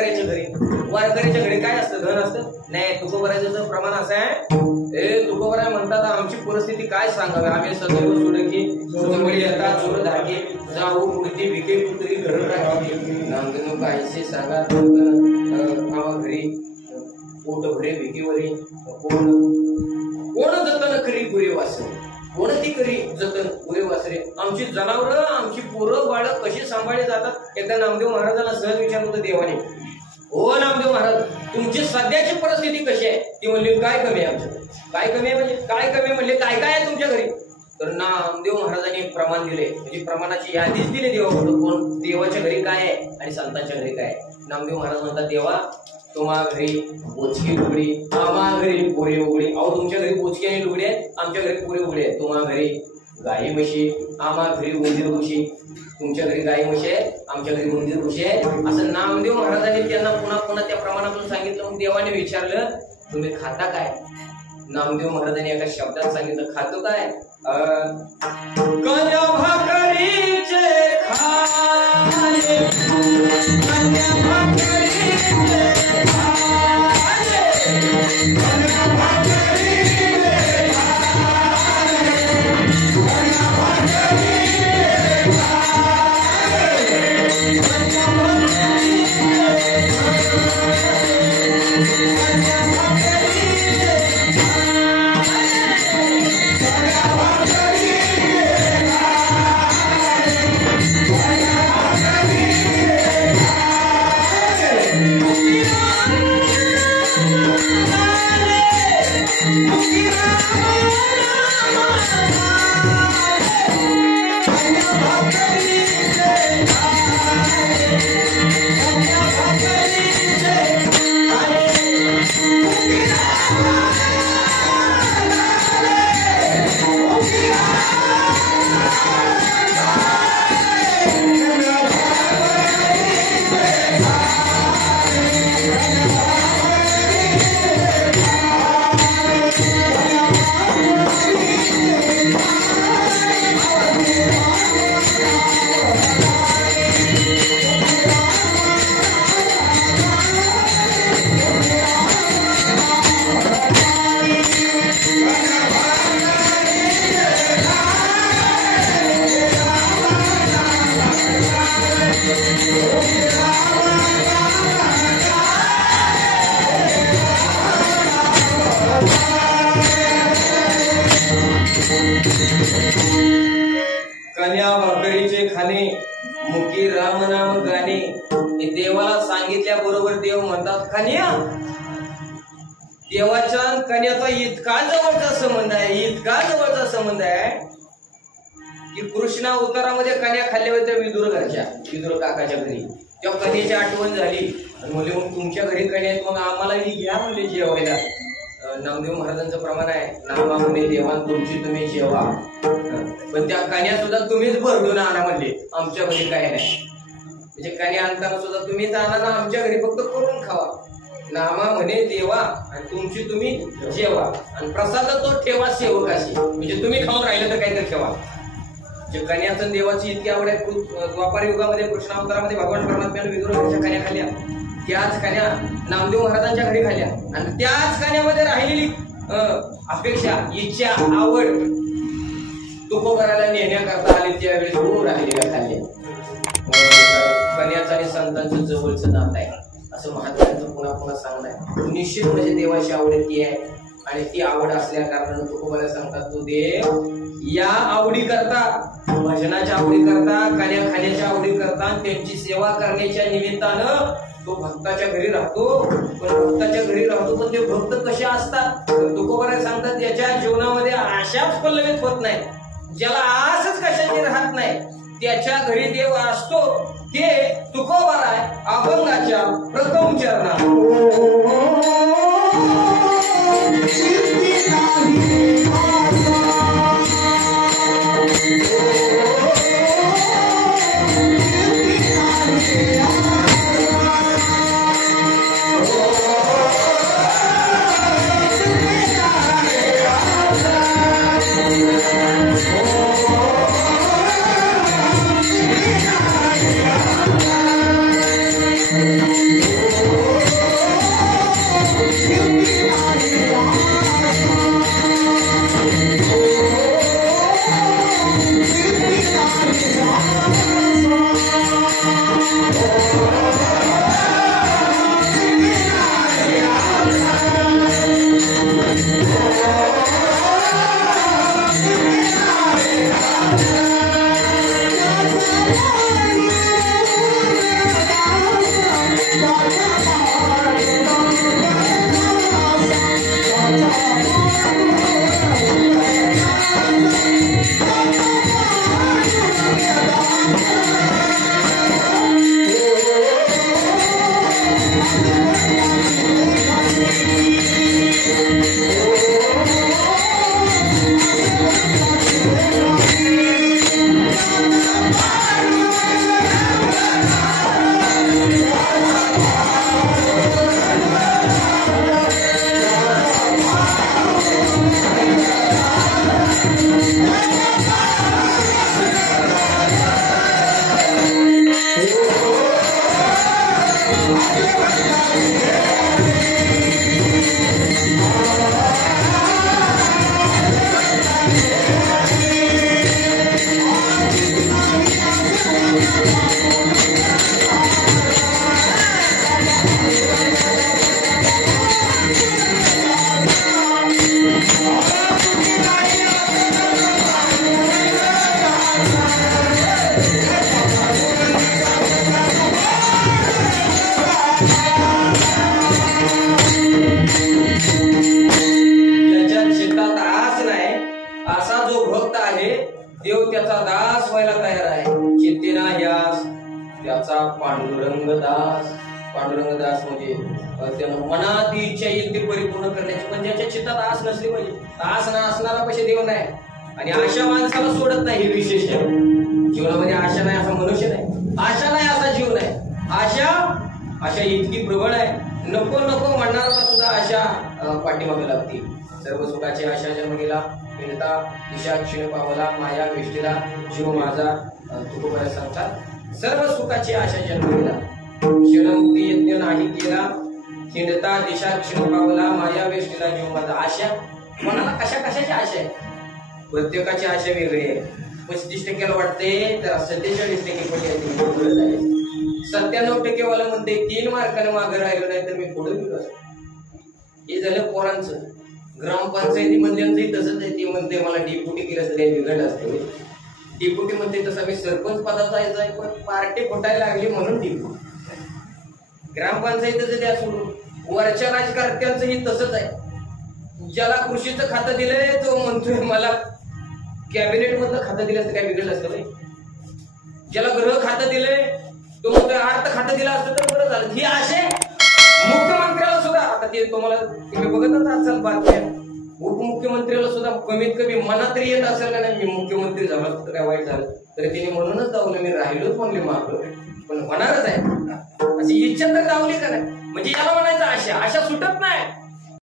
वारकऱ्याच्या घरी. वारकऱ्याच्या घरी काय असतं? धन असतं? नाही. तुकोबराचं प्रमाण असं आहे, तुकोबरा म्हणतात आमची परिस्थिती काय सांगावी, आम्ही सदैव सुडकी सुतमळी येतात चोर धागे जाऊ मूर्ती विके कुत्री घर राखी नांदणूक आईसे सांगा आम्हा घरी पोट भरे विकेवरी कोण जतन करी गुरे वासरे, कोण ती करी जतन गुरे वासरे. आमची जनावरं आमची पोरं बाळ कशी सांभाळली जातात. एकदा नामदेव महाराजांना सहज विचारलं होतं देवाने, हो नामदेव महाराज तुमची सध्याची परिस्थिती कशी आहे? ती म्हणली काय कमी आहे आमच्याकडे. काय कमी आहे म्हणजे काय कमी म्हणले, काय काय आहे तुमच्या घरी? तर नामदेव महाराजांनी एक प्रमाण दिले, म्हणजे प्रमाणाची यादीच दिली देवाकडून, कोण देवाच्या घरी काय आहे आणि संतांच्या घरी काय आहे. नामदेव महाराज म्हणतात देवा तुम्हा घरी पोचकी लुगडी आम्हा घरी पुरे उघडी. अहो तुमच्या घरी पोचकी आणि लुगडी आहे, आमच्या घरी पुरे उघडी आहे. तुम्हा घरी गाई म्हशी आम्हा घरी उंदीर म्हशी. तुमच्या घरी गाई म्हशी आहे, आमच्या घरी उंदीर म्हशी आहे. असं नामदेव महाराजांनी त्यांना पुन्हा पुन्हा त्या प्रमाणातून सांगितलं. मग देवाने विचारलं तुम्ही खाता काय? नामदेव महाराजांनी एका शब्दात सांगितलं खातो काय? कन्या भाकरीचे खाणे कन्या भाकरीचे खाणे कन्या भाकरीचे खाणे कन्या भाकरीचे खाणे कन्या भाकरीचे खाणे मुखी राम नाम गाणे. देवाला सांगितल्याबरोबर देव म्हणतात कन्या. देवाच्या कन्याचा इतका जवळचा संबंध आहे, इतका जवळचा संबंध आहे की कृष्णा अवतारामध्ये कन्या खाल्ल्या होत्या विदुर घरच्या, विदुर काकाच्या घरी. त्या कन्याची आठवण झाली आणि म्हणले मग तुमच्या घरी कन्या आहेत, मग आम्हालाही घ्या म्हणले जेवायला. नामदेव महाराजांचं प्रमाण आहे नामा म्हणे देवान तुमची तुम्ही जेवा, पण त्या कन्या सुद्धा तुम्हीच भरडून आणा म्हणले, आमच्या घरी काय नाही. म्हणजे कन्या आणताना सुद्धा तुम्हीच आणा ना, आमच्या घरी फक्त करून खावा. नामा म्हणे देवा आणि तुमची तुम्ही जेवा आणि प्रसाद तो ठेवा सेवकाशी, म्हणजे तुम्ही खाऊन राहिलं तर काहीतरी ठेवा. जे कन्याचं देवाची इतकी आवड आहे. द्वापार युगामध्ये कृष्णावतारामध्ये भगवान परमात्म्याने विदुराच्या कन्या खाल्ल्या, त्याच कन्या नामदेव महाराजांच्या घरी खाल्ल्या आणि त्याच कन्यामध्ये राहिलेली अपेक्षा इच्छा आवड तुकोबराला नेण्याकरता आली त्यावेळी तो राहिलेल्या खाल्ल्या. कन्याचं आणि संतांचं जवळचं नातं आहे असं महात्म्यांचं पुन्हा पुन्हा सांगणं आहे. निश्चित म्हणजे देवाची आवड ती आहे आणि ती आवड असल्या कारणाने तुकोबरा सांगतात तो देव या आवडी करता, भजनाच्या आवडी करता, कन्या खाण्याच्या आवडी करता, त्यांची सेवा करण्याच्या निमित्तानं तो भक्ताच्या घरी राहतो. पण भक्ताच्या घरी राहतो पण ते भक्त कसे असतात तुकोबरा सांगतात याच्या जीवनामध्ये आशाच पल्लवित होत नाही, ज्याला आसच कशाची राहत नाही त्याच्या घरी देव असतो. ते तुकोबरा आहे अभंगाच्या प्रथम चरणात. देव त्याचा दास व्हायला तयार आहे. चित्तेना ह्यास त्याचा पांडुरंग दास. पांडुरंग दास म्हणजे त्यानं मनात इच्छा येईल ते परिपूर्ण करण्याची, पण ज्याच्या चित्तात आस नसली पाहिजे. आस ना असणारा पैसे देव नाही, आणि आशा माणसाला सोडत नाही. हे विशेष आहे जीवनामध्ये. आशा नाही असा मनुष्य नाही, आशा नाही असा जीव नाही. आशा इतकी प्रबळ आहे, नको नको म्हणणारा सुद्धा आशा पाठीमागे लागते. सर्व सुखाची आशा जन्म गेला, पिंडता दिशा क्षीण पावला, माया वेष्टीला जीव माझा. तुकोबा सांगतात सर्व सुखाची आशा जन्म गेला, क्षणमुक्ती यज्ञ नाही केला, हिंडता दिशा क्षीण पावला, माया वेष्टीला जीव माझा. आशा कोणाला कशा कशाची आशा आहे? प्रत्येकाची आशा वेगळी आहे. 35% वाटते तर 47% आहे. 97% वाला म्हणते 3 मार्काने मागे राहिलो नाही तर मी पुढे गेलो. हे झालं पोरांचं. ग्रामपंचायतीमधल्यांचंही तसंच आहे. ती म्हणते मला डिप्युटी केलं तर काही बिघड असते. डिप्युटी म्हणते तसा मी सरपंच पदाचा आहे, पण पार्टी फुटायला लागली म्हणून डिप्युटी. ग्रामपंचायतीचं द्या सोडून, वरच्या राजकारत्यांचंही तसंच आहे. ज्याला कृषीचं खातं दिलंय तो म्हणतोय मला कॅबिनेट मधलं खातं दिलं तर काय बिघडलं असतं नाही. ज्याला गृह खातं दिलंय तो म्हणतोय अर्थ खातं दिलं असतं तर बरं झालं. ही आशे मुख्यमंत्र्याला सुद्धा, आता ते तुम्हाला तुम्ही बघतच असाल बातम्या, उपमुख्यमंत्र्याला सुद्धा कमीत कमी मनात तरी येत असेल का नाही मी मुख्यमंत्री झालो तर काय वाईट झालं, तरी तिने म्हणूनच जाऊन मी राहिलोच म्हणले मागलो, पण होणारच आहे अशी इच्छा तर दावली का नाही. म्हणजे याला म्हणायचं आशा सुटत नाही.